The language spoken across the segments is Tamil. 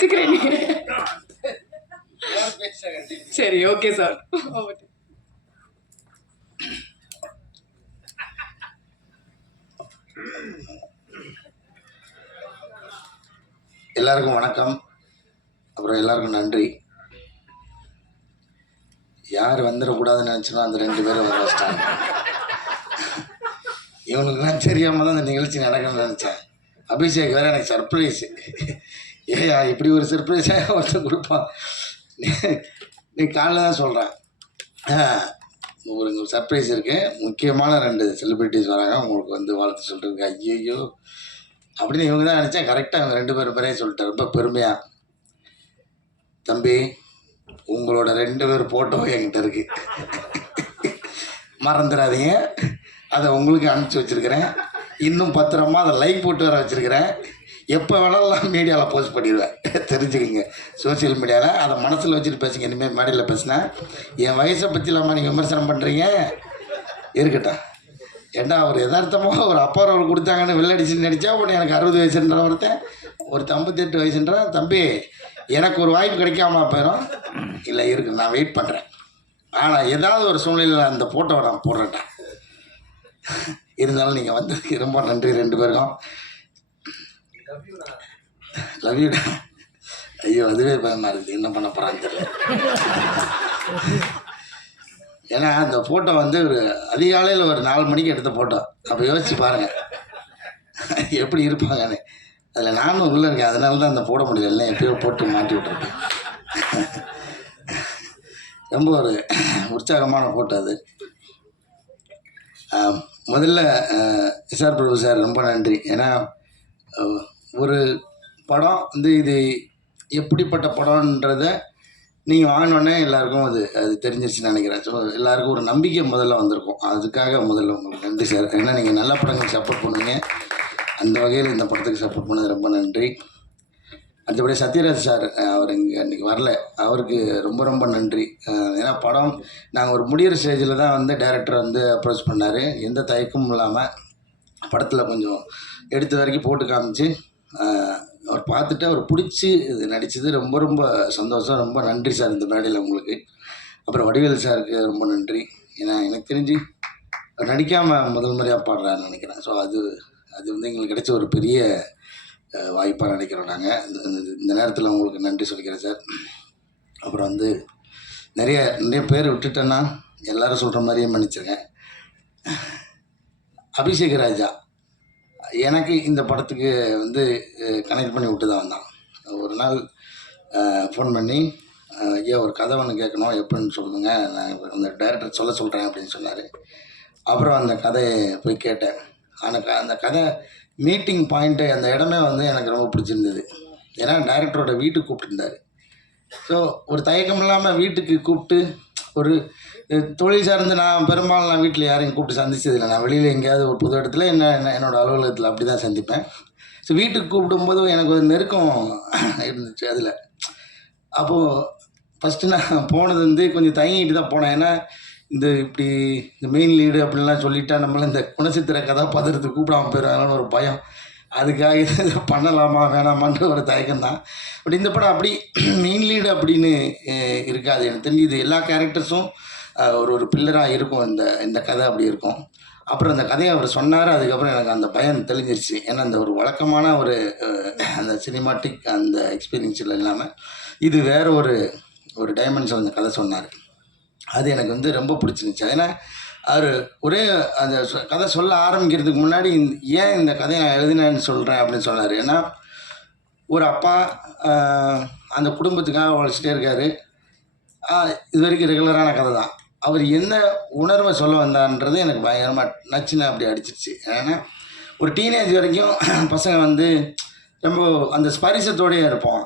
வச்சுக்கிறேன் நீ. சரி ஓகே சார். எல்லாருக்கும் வணக்கம். அப்புறம் எல்லாருக்கும் நன்றி. யார் வந்துடக்கூடாதுன்னு நினச்சினோ அந்த 2 பேரும் வர வச்சிட்டாங்க. இவனுக்குலாம் தெரியாமல் தான் அந்த நிகழ்ச்சி நடக்கணும்னு நினச்சேன். அபிஷேக் வேறு எனக்கு சர்ப்ரைஸு. ஏயா இப்படி ஒரு சர்ப்ரைஸாக ஒருத்தர் கொடுப்பான். நீ காலைல தான் சொல்கிறேன். ஒரு சர்ப்ரைஸ் இருக்குது. முக்கியமான 2 செலிப்ரிட்டிஸ் வராங்க. உங்களுக்கு வந்து வாழ்த்து சொல்கிறதுக்கு. ஐயோ அப்படின்னு இவங்க தான் நினச்சேன். கரெக்டாக அவங்க 2 பேரும் பேரையும் சொல்லிட்டேன் ரொம்ப பெருமையாக. தம்பி, உங்களோட 2 பேர் ஃபோட்டோ என்கிட்ட இருக்குது, மறந்துடாதீங்க. அதை உங்களுக்கு அனுப்பிச்சி வச்சுருக்கிறேன். இன்னும் பத்திரமா அதை லைக் போட்டு வர வச்சுருக்கிறேன். எப்போ வேணாலும் மீடியாவில் போஸ்ட் பண்ணிடுவேன், தெரிஞ்சுக்கிங்க. சோசியல் மீடியாவில் அதை மனசில் வச்சுட்டு பேசுங்க. இனிமேல் மேடையில் பேசினேன் என் வயசை பற்றி இல்லாமல் நீங்கள் விமர்சனம் பண்ணுறீங்க. இருக்கட்டும். ஏண்டா ஒரு யதார்த்தமாக ஒரு அப்பா ரோல் கொடுத்தாங்கன்னு வெள்ளடிச்சுன்னு நடித்தா உடனே எனக்கு 60 வயசுன்ற ஒருத்தன், ஒரு 58 வயசுன்றான். தம்பி, எனக்கு ஒரு வாய்ப்பு கிடைக்காம போயிடும். இல்லை இருக்கு, நான் வெயிட் பண்ணுறேன். ஆனால் ஏதாவது ஒரு சூழ்நிலையில் அந்த ஃபோட்டோவை நான் போடுறேன்டா. இருந்தாலும் நீங்கள் வந்ததுக்கு ரொம்ப நன்றி 2 பேருக்கும். லவ் யூடா. ஐயோ அதுவே பயமாக இருக்குது, என்ன பண்ண போகிறான்னு தெரியல. ஏன்னா அந்த ஃபோட்டோ வந்து ஒரு அதிகாலையில் ஒரு 4 மணிக்கு எடுத்த ஃபோட்டோ. அப்போ யோசிச்சு பாருங்கள் எப்படி இருப்பாங்கன்னு. அதில் நானும் உள்ளே இருக்கேன், அதனால தான் அந்த போட முடியல. இல்லை எப்பயோ போட்டு மாட்டி விட்ருக்கேன். ரொம்ப ஒரு உற்சாகமான ஃபோட்டோ அது. முதல்ல எஸ்ஆர் பிரபு சார் ரொம்ப நன்றி. ஏன்னா ஒரு படம் வந்து இது எப்படிப்பட்ட படம்ன்றதை நீங்கள் வாங்கினோடனே எல்லாருக்கும் அது தெரிஞ்சிருச்சுன்னு நினைக்கிறேன். ஸோ எல்லாருக்கும் ஒரு நம்பிக்கை முதல்ல வந்திருக்கும். அதுக்காக முதல்ல உங்களுக்கு நன்றி சார். ஏன்னா நீங்கள் நல்ல படங்களுக்கு சப்போர்ட் பண்ணுவீங்க. அந்த வகையில் இந்த படத்துக்கு சப்போர்ட் பண்ணது ரொம்ப நன்றி. அடுத்தபடி சத்யராஜ் சார், அவர் இன்றைக்கி வரல, அவருக்கு ரொம்ப ரொம்ப நன்றி. ஏன்னா படம் நாங்கள் ஒரு முடிகிற ஸ்டேஜில் தான் வந்து டைரக்டர் வந்து அப்ரோச் பண்ணார். எந்த தயக்கமும் இல்லாமல் படத்தில் கொஞ்சம் எடுத்த வரைக்கும் போட்டு காமிச்சு அவர் பார்த்துட்டு அவர் பிடிச்சி இது நடித்தது ரொம்ப ரொம்ப சந்தோஷம். ரொம்ப நன்றி சார் இந்த மேடையில் உங்களுக்கு. அப்புறம் வடிவேல் சாருக்கு ரொம்ப நன்றி. ஏன்னா எனக்கு தெரிஞ்சு அவர் நடிக்காமல் முதல் முறையாக பாடுறாருன்னு நினைக்கிறேன். ஸோ அது வந்து எங்களுக்கு கிடைச்ச ஒரு பெரிய வாய்ப்பாக நினைக்கிறோம் நாங்கள். இந்த நேரத்தில் உங்களுக்கு நன்றி சொல்லிக்கிறேன் சார். அப்புறம் வந்து நிறைய பேர் விட்டுட்டேன்னா எல்லோரும் சொல்கிற மாதிரியே மன்னிச்சிருக்கேன். அபிஷேக் ராஜா எனக்கு இந்த படத்துக்கு வந்து கனெக்ட் பண்ணி விட்டு தான் வந்தான். ஒரு நாள் ஃபோன் பண்ணி, ஐயா ஒரு கதை ஒன்று கேட்கணும், எப்படின்னு சொல்லுங்க, நான் அந்த டைரக்டர் சொல்கிறேன் அப்படின்னு சொன்னார். அப்புறம் அந்த கதையை போய் கேட்டேன். ஆனால் அந்த கதை மீட்டிங் பாயிண்ட்டு, அந்த இடமே வந்து எனக்கு ரொம்ப பிடிச்சிருந்தது. ஏன்னா டைரக்டரோட வீட்டுக்கு கூப்பிட்டுருந்தார். ஸோ ஒரு தயக்கம் இல்லாமல் வீட்டுக்கு கூப்பிட்டு, ஒரு தொழில் சார்ந்து நான் பெரும்பாலும் நான் வீட்டில் யாரையும் கூப்பிட்டு சந்திச்சதில்லை. நான் வெளியில் எங்கேயாவது ஒரு புது இடத்துல என்னோடய அலுவலகத்தில் அப்படி தான் சந்திப்பேன். ஸோ வீட்டுக்கு கூப்பிடும்போது எனக்கு ஒரு நெருக்கம் இருந்துச்சு அதில். அப்போது ஃபஸ்ட்டு நான் போனது வந்து கொஞ்சம் தயங்கிட்டு தான் போனேன். ஏன்னா இப்படி இந்த மெயின் லீடு அப்படின்லாம் சொல்லிட்டா நம்மளை இந்த குணச்சித்திர கதாபாத்திரத்துக்கு கூப்பிடாமல் போயிடுவாங்கன்னு ஒரு பயம். அதுக்காக இது பண்ணலாமா வேணாமான்ற ஒரு தயக்கம் தான். பட் இந்த படம் அப்படி மெயின் லீடு அப்படின்னு இருக்காது. எனக்கு தெரிஞ்சு இது எல்லா கேரக்டர்ஸும் ஒரு பில்லராக இருக்கும். இந்த கதை அப்படி இருக்கும். அப்புறம் அந்த கதையை அவர் சொன்னார். அதுக்கப்புறம் எனக்கு அந்த பயம் தெளிஞ்சிருச்சு. ஏன்னா அந்த ஒரு வழக்கமான அந்த சினிமாட்டிக் அந்த எக்ஸ்பீரியன்ஸில் இல்லாமல் இது வேறு ஒரு டைமென்ஷன் அந்த கதை சொன்னார். அது எனக்கு வந்து ரொம்ப பிடிச்சிருந்துச்சு. ஏன்னா அவர் ஒரே அந்த கதை சொல்ல ஆரம்பிக்கிறதுக்கு முன்னாடி ஏன் இந்த கதையை நான் எழுதினேன்னு சொல்கிறேன் அப்படின்னு சொன்னார். ஏன்னா ஒரு அப்பா அந்த குடும்பத்துக்காக உழைச்சிட்டே இருக்கார். இது வரைக்கும் ரெகுலரான கதை தான். அவர் என்ன உணர்வை சொல்ல வந்தார்ன்றது எனக்கு பயங்கரமாக நச்சுன்னு அப்படி அடிச்சிருச்சு. ஏன்னா ஒரு டீனேஜ் வரைக்கும் பசங்க வந்து ரொம்ப அந்த ஸ்பரிசத்தோடையே இருப்போம்.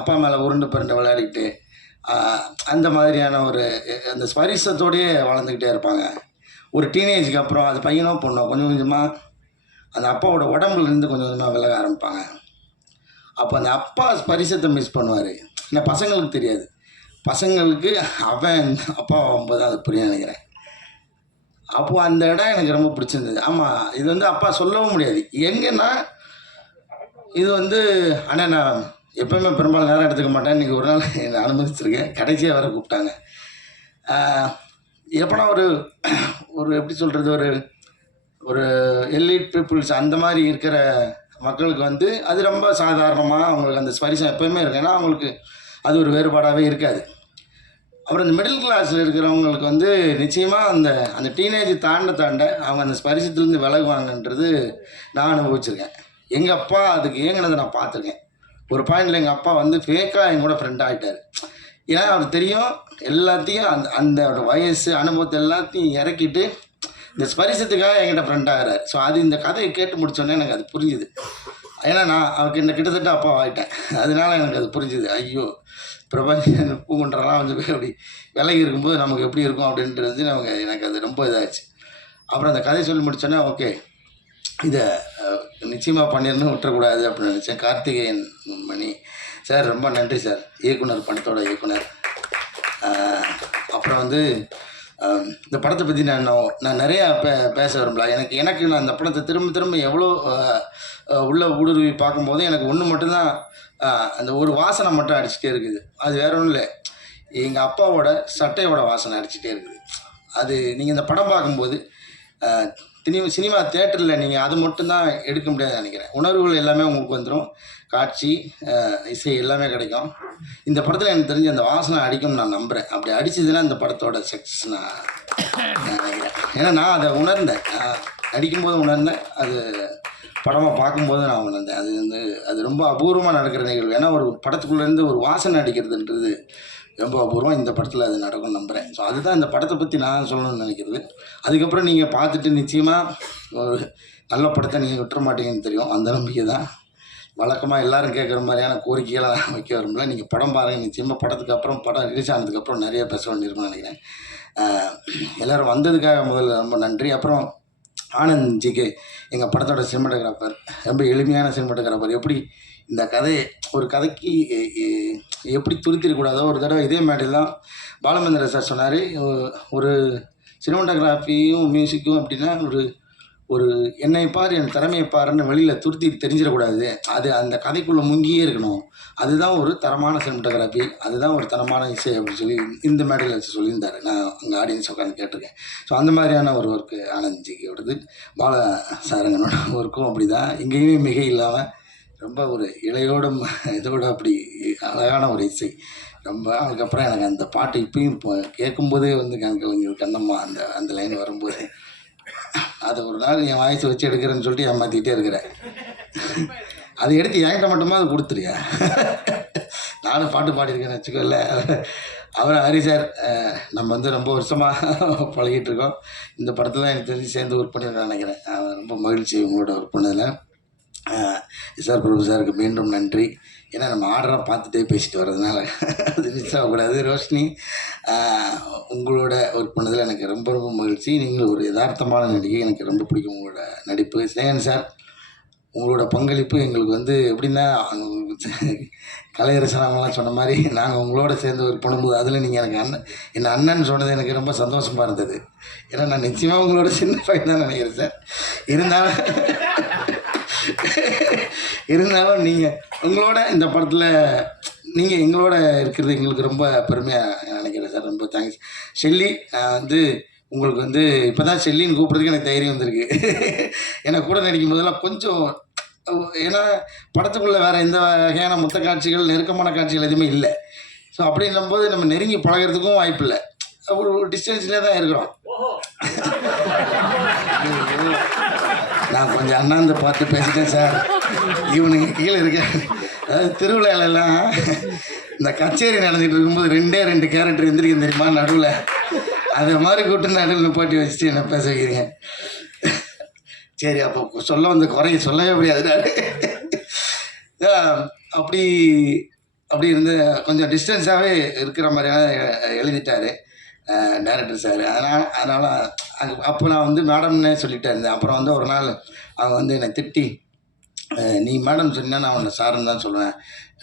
அப்பா மேலே உருண்டு பருண்டு விளையாடிக்கிட்டு அந்த மாதிரியான அந்த ஸ்பரிசத்தோடையே வளர்ந்துக்கிட்டே இருப்பாங்க. ஒரு டீனேஜுக்கு அப்புறம் அது பையனோ பொண்ணோ கொஞ்சம் கொஞ்சமாக அந்த அப்பாவோட உடம்புலேருந்து கொஞ்சம் கொஞ்சமாக விலக ஆரம்பிப்பாங்க. அப்போ அந்த அப்பா ஸ்பரிசத்தை மிஸ் பண்ணுவார். ஏன்னா பசங்களுக்கு தெரியாது. பசங்களுக்கு அவன் அப்பா ஆகும்போது அது புரிய நினைக்கிறேன். அப்போது அந்த இடம் எனக்கு ரொம்ப பிடிச்சிருந்தது. ஆமாம், இது வந்து அப்பா சொல்லவும் முடியாது. எங்கன்னா இது வந்து அண்ணா நான் எப்போயுமே பெரும்பாலும் நேரம் எடுத்துக்க மாட்டேன். இன்றைக்கி ஒரு நாள் என்னை அனுமதிச்சிருக்கேன். கடைசியாக வேறு கூப்பிட்டாங்க. எப்போனா ஒரு ஒரு எப்படி சொல்கிறது, ஒரு ஒரு எலிட் பீப்புள்ஸ் அந்த மாதிரி இருக்கிற மக்களுக்கு வந்து அது ரொம்ப சாதாரணமாக அவங்களுக்கு அந்த ஸ்பரிசம் எப்போயுமே இருக்கும். ஏன்னா அவங்களுக்கு அது ஒரு வேறுபாடாகவே இருக்காது. அப்புறம் இந்த மிடில் கிளாஸில் இருக்கிறவங்களுக்கு வந்து நிச்சயமாக அந்த அந்த டீனேஜ் தாண்ட அவங்க அந்த ஸ்பரிசத்துலேருந்து விலகுவாங்கன்றது நான் அனுபவிச்சிருக்கேன். எங்கள் அப்பா அதுக்கு ஏங்கினதை நான் பார்த்துருக்கேன். ஒரு பாயிண்டில் எங்கள் அப்பா வந்து ஃபேக்காக என் கூட ஃப்ரெண்ட் ஆகிட்டார். ஏன்னா அவருக்கு தெரியும் எல்லாத்தையும் அந்த அந்த வயசு அனுபவத்தை எல்லாத்தையும் இறக்கிட்டு இந்த ஸ்பரிசத்துக்காக என்கிட்ட ஃப்ரெண்ட் ஆகிறார். ஸோ அது இந்த கதையை கேட்டு முடித்தோடனே எனக்கு அது புரிஞ்சுது. ஏன்னா நான் அவருக்கு என்ன கிட்டத்தட்ட அப்பா ஆகிட்டேன். அதனால எனக்கு அது புரிஞ்சுது. ஐயோ, பிரபஞ்ச பூங்குன்றலாம் வந்து அப்படி விலகி இருக்கும்போது நமக்கு எப்படி இருக்கும் அப்படின்றது எனக்கு அது ரொம்ப இதாகிடுச்சு. அப்புறம் அந்த கதையை சொல்லி முடித்தோன்னே ஓகே, இதை நிச்சயமாக பண்ணிடணும், விட்டுறக்கூடாது அப்படின்னு நினச்சேன். கார்த்திகேயன் மணி சார் ரொம்ப நன்றி சார், இயக்குனர், படத்தோட இயக்குனர். அப்புறம் வந்து இந்த படத்தை பற்றி நான் நிறையா பேச விரும்பல. எனக்கு நான் இந்த படத்தை திரும்ப எவ்வளோ உள்ள ஊடுருவி பார்க்கும்போது எனக்கு ஒன்று மட்டும்தான், அந்த ஒரு வாசனை மட்டும் அடிச்சுட்டே இருக்குது. அது வேற ஒன்றும் இல்லை, எங்கள் அப்பாவோட சட்டையோட வாசனை அடிச்சுட்டே இருக்குது. அது நீங்கள் இந்த படம் பார்க்கும்போது சினிமா தேட்டரில் நீங்கள் அது மட்டும்தான் எடுக்க முடியாதுன்னு நினைக்கிறேன். உணர்வுகள் எல்லாமே உங்களுக்கு வந்துடும், காட்சி, இசை எல்லாமே கிடைக்கும். இந்த படத்தில் எனக்கு தெரிஞ்சு அந்த வாசனை அடிக்கும்னு நான் நம்புகிறேன். அப்படி அடிச்சதுன்னா இந்த படத்தோட சக்ஸஸ் நான் நினைக்கிறேன். ஏன்னா நான் அதை உணர்ந்தேன், நடிக்கும்போது உணர்ந்தேன், அது படமாக பார்க்கும்போது நான் உணர்ந்தேன். அது ரொம்ப அபூர்வமாக நடக்கிற நிகழ்வு. ஏன்னா ஒரு படத்துக்குள்ளேருந்து ஒரு வாசனை அடிக்கிறதுன்றது ரொம்ப அபூர்வம். இந்த படத்தில் அது நடக்கும்னு நம்புகிறேன். ஸோ அதுதான் இந்த படத்தை பற்றி நான் சொல்லணும்னு நினைக்கிறது. அதுக்கப்புறம் நீங்கள் பார்த்துட்டு நிச்சயமாக ஒரு நல்ல படத்தை நீங்கள் விட்டுற மாட்டீங்கன்னு தெரியும். அந்த நம்பிக்கை தான். வழக்கமாக எல்லோரும் கேட்குற மாதிரியான கோரிக்கைகளை வைக்க விரும்பல. நீங்கள் படம் பாருங்கள். நிச்சயமாக படத்துக்கு அப்புறம், படம் ரிலீஸ் ஆனதுக்கப்புறம் நிறைய பேச வேண்டியிருக்கும்னு நினைக்கிறேன். எல்லோரும் வந்ததுக்காக முதல்ல ரொம்ப நன்றி. அப்புறம் ஆனந்த் ஜிக்கு, எங்கள் படத்தோட சினிமாட்டோகிராஃபர், ரொம்ப எளிமையான சினிமாட்டோகிராஃபர். எப்படி இந்த கதையை ஒரு கதைக்கு எப்படி துருத்திடக்கூடாதோ, ஒரு தடவை இதே மேடையில் தான் பாலமந்திர சார் சொன்னார், ஒரு சினிமாட்டோகிராஃபியும் மியூசிக்கும் அப்படின்னா ஒரு என்னை பார், என் திறமையை பாருன்னு வெளியில் துருத்தி தெரிஞ்சிடக்கூடாது. அது அந்த கதைக்குள்ளே முங்கியே இருக்கணும். அதுதான் ஒரு தரமான சினிமாட்டோகிராஃபி, அதுதான் ஒரு தரமான இசை அப்படின்னு சொல்லி இந்த மேடையில் வச்சு சொல்லியிருந்தார். நான் அங்கே ஆடியன்ஸ் உட்காந்து கேட்டிருக்கேன். ஸோ அந்த மாதிரியான ஒரு ஒர்க்கு ஆனந்த்ஜியோடது. பால சாரங்கனோட ஒர்க்கும் அப்படி தான், எங்கேயுமே மிக இல்லாமல் ரொம்ப ஒரு இளையோடும் இதோட அப்படி அழகான ஒரு இசை. ரொம்ப அதுக்கப்புறம் எனக்கு அந்த பாட்டு இப்பயும் கேட்கும்போதே வந்து எனக்கு கண்ணம்மா அந்த லைன் வரும்போது அதை ஒரு நாள் என் வாய்ஸ் வச்சு எடுக்கிறேன்னு சொல்லிட்டு ஏமாற்றிக்கிட்டே இருக்கிறேன். அதை எடுத்து என்கிட்ட மட்டுமா அது கொடுத்துருயா, நானும் பாட்டு பாடியிருக்கேன்னு வச்சுக்கோல்ல. அப்புறம் ஹரி சார், நம்ம வந்து ரொம்ப வருஷமாக பழகிட்டு இருக்கோம். இந்த படத்தில் எனக்கு தெரிஞ்சு சேர்ந்து ஒர்க் பண்ணியிருக்கேன் நினைக்கிறேன். ரொம்ப மகிழ்ச்சி உங்களோட ஒர்க் பண்ணதில். சார், பிரபு சாருக்கு மீண்டும் நன்றி. ஏன்னா நம்ம ஆர்டராக பார்த்துட்டே பேசிட்டு வர்றதுனால அது மிஸ் ஆகக்கூடாது. ரோஷினி, உங்களோட ஒர்க் பண்ணதில் எனக்கு ரொம்ப ரொம்ப மகிழ்ச்சி. நீங்கள் ஒரு யதார்த்தமான நடிகை, எனக்கு ரொம்ப பிடிக்கும் உங்களோட நடிப்பு. ஸ்னேகன் சார், உங்களோட பங்களிப்பு எங்களுக்கு வந்து எப்படின்னா, கலையரசனாமெல்லாம் சொன்ன மாதிரி நாங்கள் உங்களோட சேர்ந்து ஒர்க் பண்ணும்போது அதில் நீங்கள் எனக்கு என் அண்ணன் சொன்னது எனக்கு ரொம்ப சந்தோஷமாக இருந்தது. ஏன்னா நான் நிச்சயமாக உங்களோட சின்ன பையன் தான் நினைக்கிறேன் சார். இருந்தாலும் நீங்கள் உங்களோட இந்த படத்தில் நீங்கள் எங்களோட இருக்கிறது எங்களுக்கு ரொம்ப பெருமையாக நினைக்கிறேன் சார். ரொம்ப தேங்க்ஸ். ஷெல்லி, நான் வந்து உங்களுக்கு வந்து இப்போ தான் ஷெல்லின்னு கூப்பிட்றதுக்கு எனக்கு தைரியம் வந்திருக்கு. ஏன்னா கூட நடிக்கும் போதெல்லாம் கொஞ்சம், ஏன்னா படத்துக்குள்ளே வேறு எந்த வகையான மொத்த காட்சிகள், நெருக்கமான காட்சிகள் எதுவுமே இல்லை. ஸோ அப்படின்னும்போது நம்ம நெருங்கி பழகிறதுக்கும் வாய்ப்பு இல்லை, ஒரு டிஸ்டன்ஸ்லேயே தான் இருக்கிறோம். நான் கொஞ்சம் அண்ணாந்து பார்த்து பேசிட்டேன் சார். இவனுங்க கீழே இருக்க, அதாவது திருவிழாலெல்லாம் இந்த கச்சேரி நடந்துகிட்டு இருக்கும்போது 2 கேரக்டர் எந்திரிக்கும் தெரியுமா நடுவில், அதை மாதிரி கூப்பிட்டு நடுவில் நிப்பாட்டி வச்சுட்டு என்ன பேச வைக்கிறீங்க. சரி, அப்போ சொல்ல வந்த குறைய சொல்லவே முடியாது. அப்படி இருந்து கொஞ்சம் டிஸ்டன்ஸாகவே இருக்கிற மாதிரியான எழுதிட்டார் டைரக்டர் சார். அதனால் அப்போ நான் வந்து மேடம்னே சொல்லிகிட்டே இருந்தேன். அப்புறம் வந்து ஒரு நாள் அவங்க வந்து என்னை திட்டி, நீ மேடம் சொன்னால் நான் உன்னை சாருன்னு தான் சொல்லுவேன்,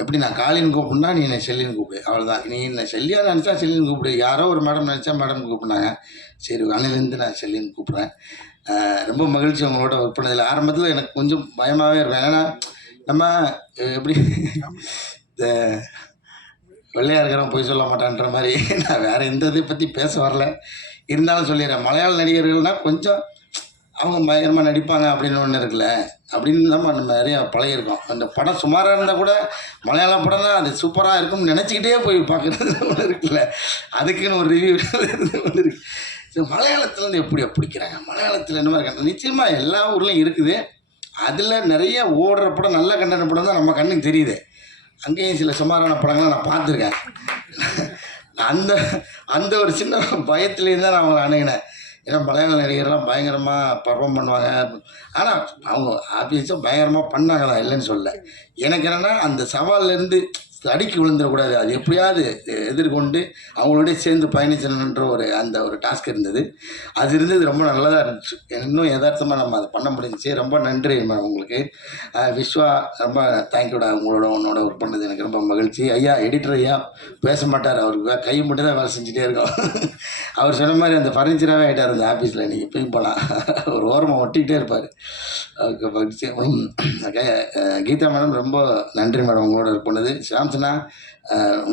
எப்படி நான் காலின்னு கூப்பிட்னா நீ என்னை செல்லின்னு கூப்பிடு, அவ்வளோதான். நீ என்னை செல்லியாக நினச்சா செல்லின்னு கூப்பிடு, யாரோ ஒரு மேடம் நினச்சா மேடம் கூப்பிட்னாங்க, சரி அன்னிலேருந்து நான் செல்லின்னு கூப்பிட்றேன். ரொம்ப மகிழ்ச்சி உங்களோட ஒர்க் பண்ணதில். ஆரம்பத்தில் எனக்கு கொஞ்சம் பயமாகவே இருப்பேன். ஏன்னா நம்ம எப்படி இந்த வெள்ளையாக இருக்கிறவன் பொய் சொல்ல மாட்டான்ற மாதிரி நான் வேறு எந்த இதை பற்றி பேச வரல. இருந்தாலும் சொல்லிடுறேன், மலையாள நடிகர்கள்னால் கொஞ்சம் அவங்க பயங்கரமாக நடிப்பாங்க அப்படின்னு ஒன்று இருக்குல்ல, அப்படின்னு தான் நம்ம நிறையா பழகியிருக்கோம். அந்த படம் சுமாராக இருந்தால் கூட மலையாள படம் தான் அது சூப்பராக இருக்கும்னு நினச்சிக்கிட்டே போய் பார்க்குறது ஒன்று இருக்குல்ல, அதுக்குன்னு ஒரு ரிவ்யூ ஒன்று இருக்குது. ஸோ மலையாளத்துலேருந்து எப்படி பிடிக்கிறாங்க, மலையாளத்தில் என்ன மாதிரி கண்டென்ட் நிச்சயமாக எல்லா ஊர்லேயும் இருக்குது. அதில் நிறைய ஓடுற படம், நல்ல கண்டென்ட் படம் தான் நம்ம கண்ணுக்கு தெரியுது. அங்கேயும் சில சுமாரான படங்களை நான் பார்த்துருக்கேன். அந்த அந்த ஒரு சின்ன பயத்துலேருந்து தான் நான் அவங்களை அணுகினேன். ஏன்னா மலையாள நடிகர்லாம் பயங்கரமாக பர்ஃபார்ம் பண்ணுவாங்க. ஆனால் அவங்க ஆப்வியஸாக பயங்கரமாக பண்ணாங்க தான், இல்லைன்னு சொல்லலை. எனக்கு என்னென்னா அந்த சவால்லேருந்து தடுக்கி விழுந்துடக்கூடாது, அது எப்படியாவது எதிர்கொண்டு அவங்களோடய சேர்ந்து பயணிச்சணுன்ற அந்த ஒரு டாஸ்க் இருந்தது. அது இருந்தது ரொம்ப நல்லதாக இருந்துச்சு. இன்னும் யதார்த்தமாக நம்ம அதை பண்ண முடிஞ்சிச்சு. ரொம்ப நன்றி உங்களுக்கு. விஸ்வா, ரொம்ப தேங்க்யூடா. உன்னோட ஒர்க் பண்ணது எனக்கு ரொம்ப மகிழ்ச்சி. ஐயா எடிட்டர் ஐயா பேச மாட்டார், அவருக்கு கை மட்டும் தான் வேலை செஞ்சுட்டே இருக்கோம். அவர் சொன்ன மாதிரி அந்த ஃபர்னிச்சராகவே ஆகிட்டார் அந்த ஆஃபீஸில். நீங்கள் போய் போகலாம், ஒரு ஓரமாக ஒட்டிக்கிட்டே இருப்பார். அவருக்கு மகிழ்ச்சி. கீதா மேடம் ரொம்ப நன்றி மேடம் உங்களோட ஒர்க் பண்ணது. சாம்சனா,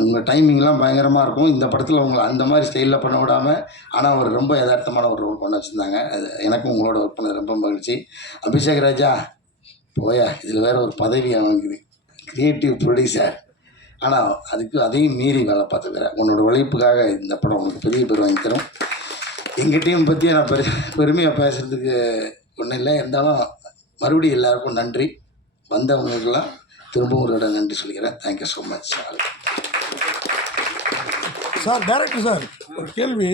உங்கள் டைமிங்லாம் பயங்கரமாக இருக்கும். இந்த படத்தில் உங்களை அந்த மாதிரி ஸ்டைலில் பண்ண விடாமல், ஆனால் ஒரு ரொம்ப யதார்த்தமான ஒரு ரோல் பண்ண வச்சுருந்தாங்க. அது எனக்கும் உங்களோட ஒர்க் பண்ணது ரொம்ப மகிழ்ச்சி. அபிஷேக் ராஜா போயா, இதில் வேறு ஒரு பதவி அவனுக்குது, கிரியேட்டிவ் ப்ரொடியூசர். ஆனால் அதையும் மீறி வேலை பார்த்துக்கிறேன். உன்னோட உழைப்புக்காக இந்த படம் உனக்கு பெரிய பேர் வாங்கி தரும். எங்கள் டீம் பற்றி நான் பெருமையாக பேசுகிறதுக்கு ஒன்றும் இல்லை. இருந்தாலும் மறுபடியும் எல்லாருக்கும் நன்றி. வந்தவங்களுக்கெல்லாம் திரும்பவும் ஒரு இடம் நன்றி சொல்லிக்கிறேன். Thank you so much. Sir director sir, ஒரு கேள்வி.